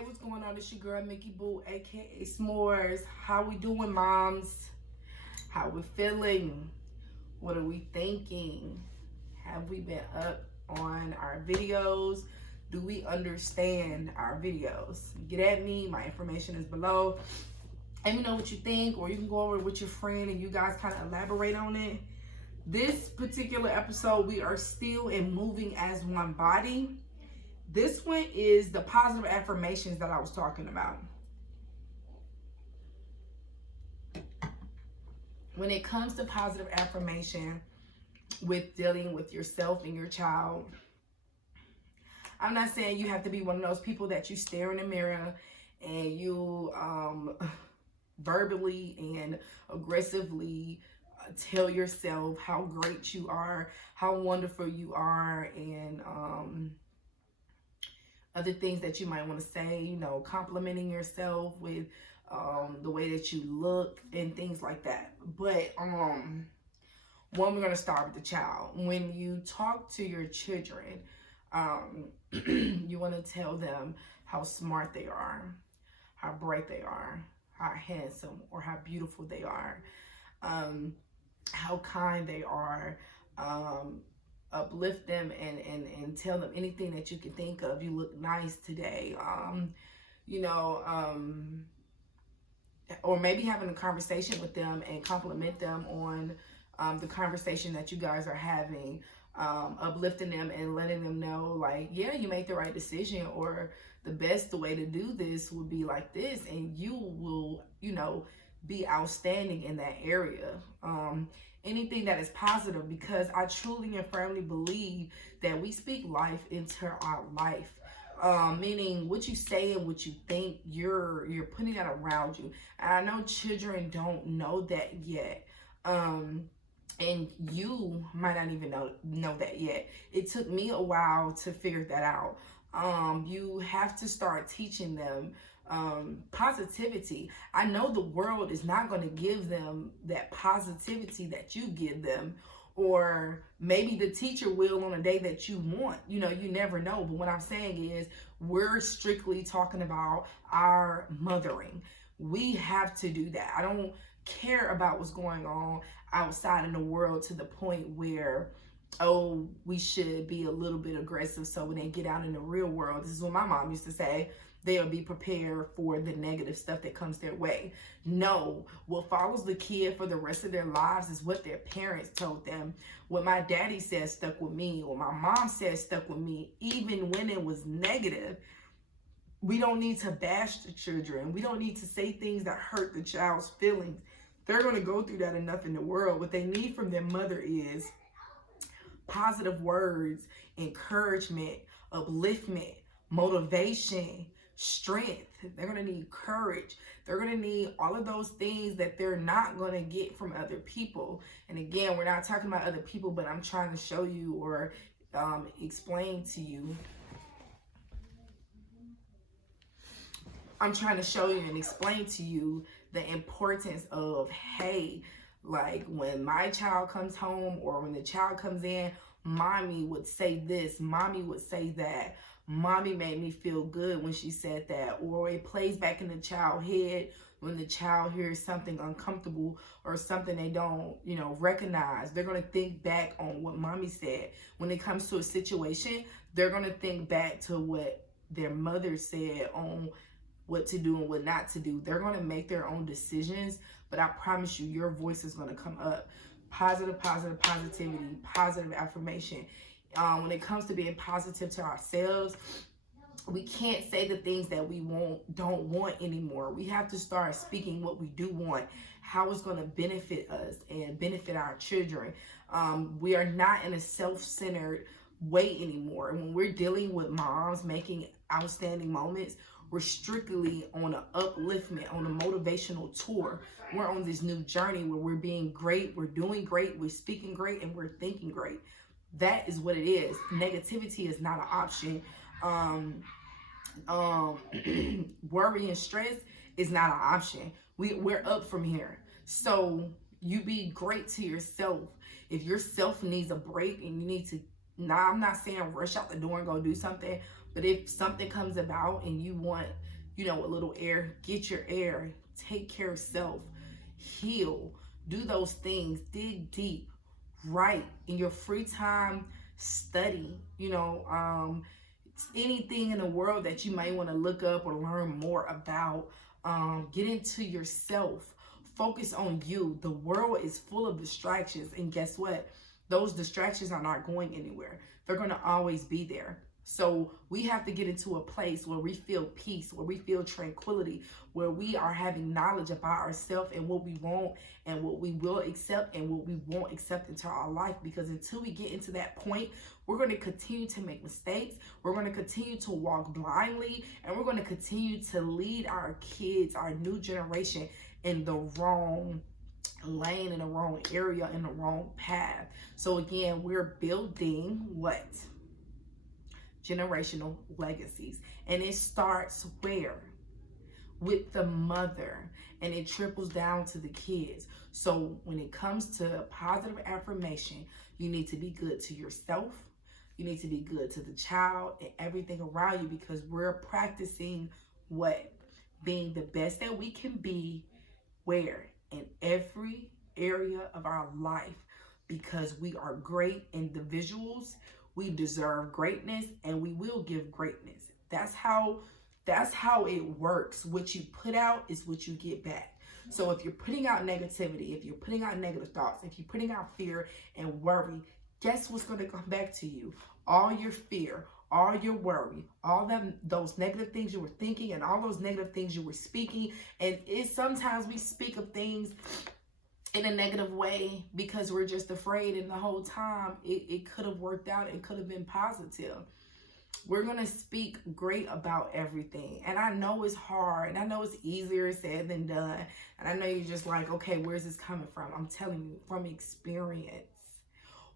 Hey, what's going on? It's your girl Mickey Boo, aka S'mores. How we doing, moms? How we feeling? What are we thinking? Have we been up on our videos? Do we understand our videos? Get at me. My information is below. Let me know what you think, or you can go over it with your friend and you guys kind of elaborate on it. This particular episode, we are still in moving as one body. This one is the positive affirmations that I was talking about. When it comes to positive affirmation with dealing with yourself and your child, I'm not saying you have to be one of those people that you stare in the mirror and you verbally and aggressively tell yourself how great you are, how wonderful you are, and other things that you might want to say, you know, complimenting yourself with the way that you look and things like that. But one, we're going to start with the child. When you talk to your children, you want to tell them how smart they are, how bright they are, how handsome or how beautiful they are, how kind they are, uplift them and tell them anything that you can think of. You look nice today, or maybe having a conversation with them and compliment them on the conversation that you guys are having, uplifting them and letting them know, like, yeah, you made the right decision, or the best way to do this would be like this, and you will, you know, be outstanding in that area. Anything that is positive, because I truly and firmly believe that we speak life into our life. Meaning what you say and what you think, you're putting that around you. And I know children don't know that yet. And you might not even know that yet. It took me a while to figure that out. You have to start teaching them positivity. I know the world is not going to give them that positivity that you give them, or maybe the teacher will on a day that you want. You know, you never know. But what I'm saying is, we're strictly talking about our mothering. We have to do that. I don't care about what's going on outside in the world to the point where, oh, we should be a little bit aggressive so when they get out in the real world, this is what my mom used to say, they'll be prepared for the negative stuff that comes their way. No, what follows the kid for the rest of their lives is what their parents told them. What my daddy said stuck with me, or my mom said stuck with me, even when it was negative. We don't need to bash the children. We don't need to say things that hurt the child's feelings. They're going to go through that enough in the world. What they need from their mother is positive words, encouragement, upliftment, motivation, strength. They're going to need courage. They're going to need all of those things that they're not going to get from other people. And again, we're not talking about other people, but I'm trying to show you or explain to you. I'm trying to show you and explain to you the importance of, hey, like when my child comes home or when the child comes in, mommy would say this, mommy would say that. Mommy made me feel good when she said that. Or it plays back in the child's head when the child hears something uncomfortable or something they don't, you know, recognize. They're going to think back on what mommy said. When it comes to a situation, they're going to think back to what their mother said on what to do and what not to do. They're going to make their own decisions, but I promise you, your voice is going to come up. Positivity, positive affirmation. When it comes to being positive to ourselves, we can't say the things that we don't want anymore. We have to start speaking what we do want, how it's going to benefit us and benefit our children. We are not in a self-centered way anymore. And when we're dealing with moms making outstanding moments, we're strictly on an upliftment, on a motivational tour. We're on this new journey where we're being great, we're doing great, we're speaking great, and we're thinking great. That is what it is. Negativity is not an option. Worry and stress is not an option. We're up from here. So you be great to yourself. If yourself needs a break and you need to Now, I'm not saying rush out the door and go do something, but if something comes about and you want, a little air, get your air, take care of self, heal, do those things, dig deep, write in your free time, study, anything in the world that you might want to look up or learn more about. Get into yourself, focus on you. The world is full of distractions, and guess what? Those distractions are not going anywhere. They're going to always be there. So we have to get into a place where we feel peace, where we feel tranquility, where we are having knowledge about ourselves and what we want and what we will accept and what we won't accept into our life. Because until we get into that point, we're going to continue to make mistakes. We're going to continue to walk blindly, and we're going to continue to lead our kids, our new generation, in the wrong lane, in the wrong area, in the wrong path. So again, we're building what? Generational legacies. And it starts where? With the mother, and it trickles down to the kids. So when it comes to positive affirmation, you need to be good to yourself. You need to be good to the child and everything around you, because we're practicing what? Being the best that we can be. Where? In every area of our life, because we are great individuals. We deserve greatness, and we will give greatness. That's how it works. What you put out is what you get back. So if you're putting out negativity, if you're putting out negative thoughts, if you're putting out fear and worry, guess what's going to come back to you? All your fear, all your worry, all those negative things you were thinking, and all those negative things you were speaking. And sometimes we speak of things in a negative way because we're just afraid, and the whole time it could have worked out. It could have been positive. We're going to speak great about everything. And I know it's hard, and I know it's easier said than done. And I know you're just like, okay, where's this coming from? I'm telling you from experience.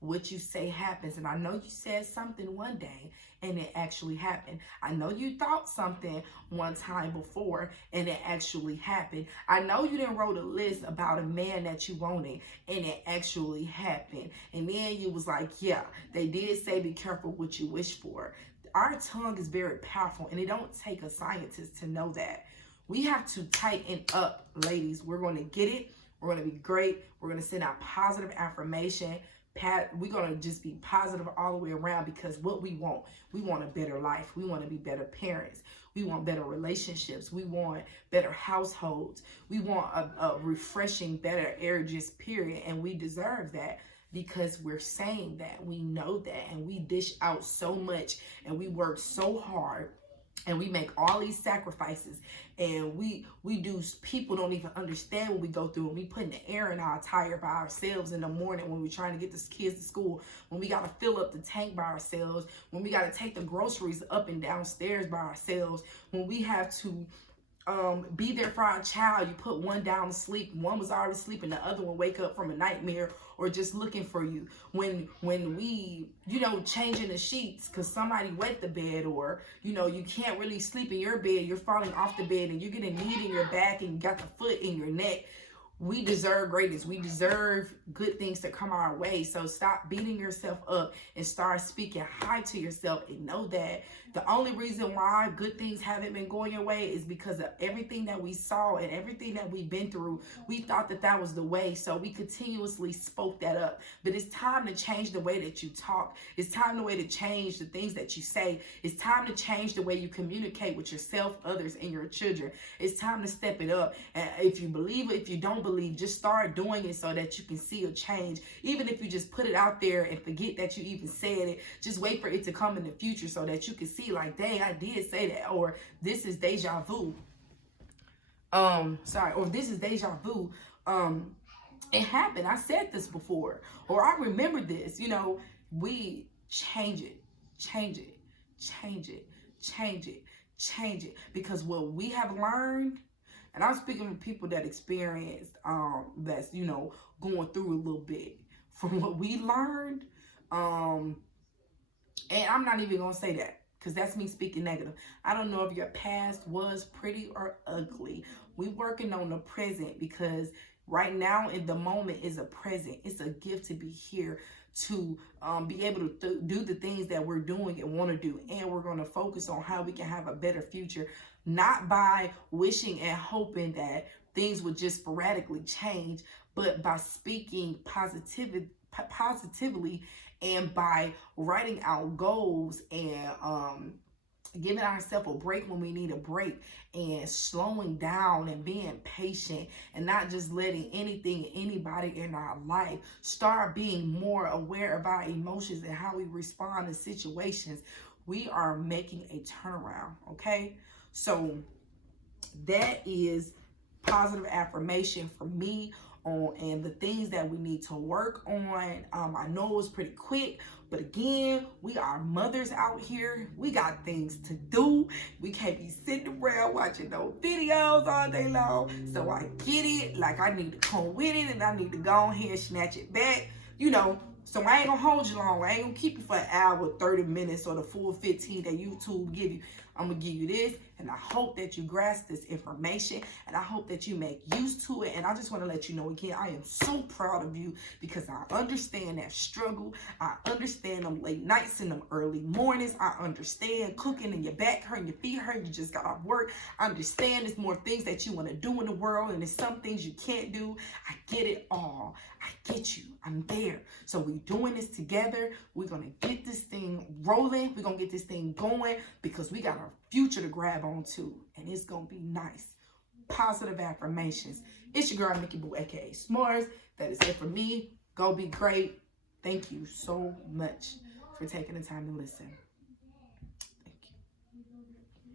What you say happens. And I know you said something one day and it actually happened. I know you thought something one time before and it actually happened. I know you didn't wrote a list about a man that you wanted and it actually happened. And then you was like, yeah, they did say be careful what you wish for. Our tongue is very powerful, and it don't take a scientist to know that. We have to tighten up, ladies. We're going to get it. We're going to be great. We're going to send out positive affirmation. We're going to just be positive all the way around, because what we want a better life. We want to be better parents. We want better relationships. We want better households. We want a refreshing, better air, just period. And we deserve that, because we're saying that. We know that, and we dish out so much, and we work so hard, and we make all these sacrifices, and we do. People don't even understand what we go through, and we putting the air in our tire by ourselves in the morning when we're trying to get the kids to school, when we got to fill up the tank by ourselves, when we got to take the groceries up and downstairs by ourselves, when we have to be there for our child. You put one down to sleep, one was already sleeping, the other one wake up from a nightmare or just looking for you. When we, changing the sheets because somebody wet the bed, or, you can't really sleep in your bed, you're falling off the bed and you're getting a knee in your back and you got the foot in your neck. We deserve greatness. We deserve good things to come our way. So stop beating yourself up and start speaking high to yourself, and know that the only reason why good things haven't been going your way is because of everything that we saw and everything that we've been through. We thought that was the way, so we continuously spoke that up. But it's time to change the way that you talk. It's time to change the things that you say. It's time to change the way you communicate with yourself, others, and your children. It's time to step it up. And if you believe it, if you don't believe, just start doing it so that you can see a change. Even if you just put it out there and forget that you even said it, just wait for it to come in the future so that you can see, like, dang, I did say that, or this is deja vu. Or this is deja vu. It happened. I said this before, or I remember this. We change it, because what we have learned. And I'm speaking to people that experienced, that's, going through a little bit from what we learned. And I'm not even going to say that, because that's me speaking negative. I don't know if your past was pretty or ugly. We working on the present, because Right now in the moment is a present. It's a gift to be here, to be able to do the things that we're doing and want to do. And we're going to focus on how we can have a better future, not by wishing and hoping that things would just sporadically change, but by speaking positively, and by writing out goals, and giving ourselves a break when we need a break, and slowing down and being patient, and not just letting anything, anybody in our life start being more aware of our emotions and how we respond to situations. We are making a turnaround, okay? So that is positive affirmation for me on, and the things that we need to work on. I know it was pretty quick, but again, we are mothers out here. We got things to do. We can't be sitting around watching no videos all day long. So I get it. Like, I need to come with it, and I need to go ahead and snatch it back, you know. So I ain't gonna hold you long. I ain't gonna keep you for an hour, 30 minutes, or the full 15 that YouTube give you. I'm gonna give you this, and I hope that you grasp this information, and I hope that you make use to it. And I just want to let you know again, I am so proud of you, because I understand that struggle. I understand them late nights and them early mornings. I understand cooking and your back hurting, your feet hurting, you just got off work. I understand there's more things that you want to do in the world, and there's some things you can't do. I get it all. I get you. I'm there. So we're doing this together. We're going to get this thing rolling. We're going to get this thing going, because we got our future to grab onto, and it's going to be nice. Positive affirmations. It's your girl, Nikki Boo, aka S'mores. That is it for me. Go be great. Thank you so much for taking the time to listen.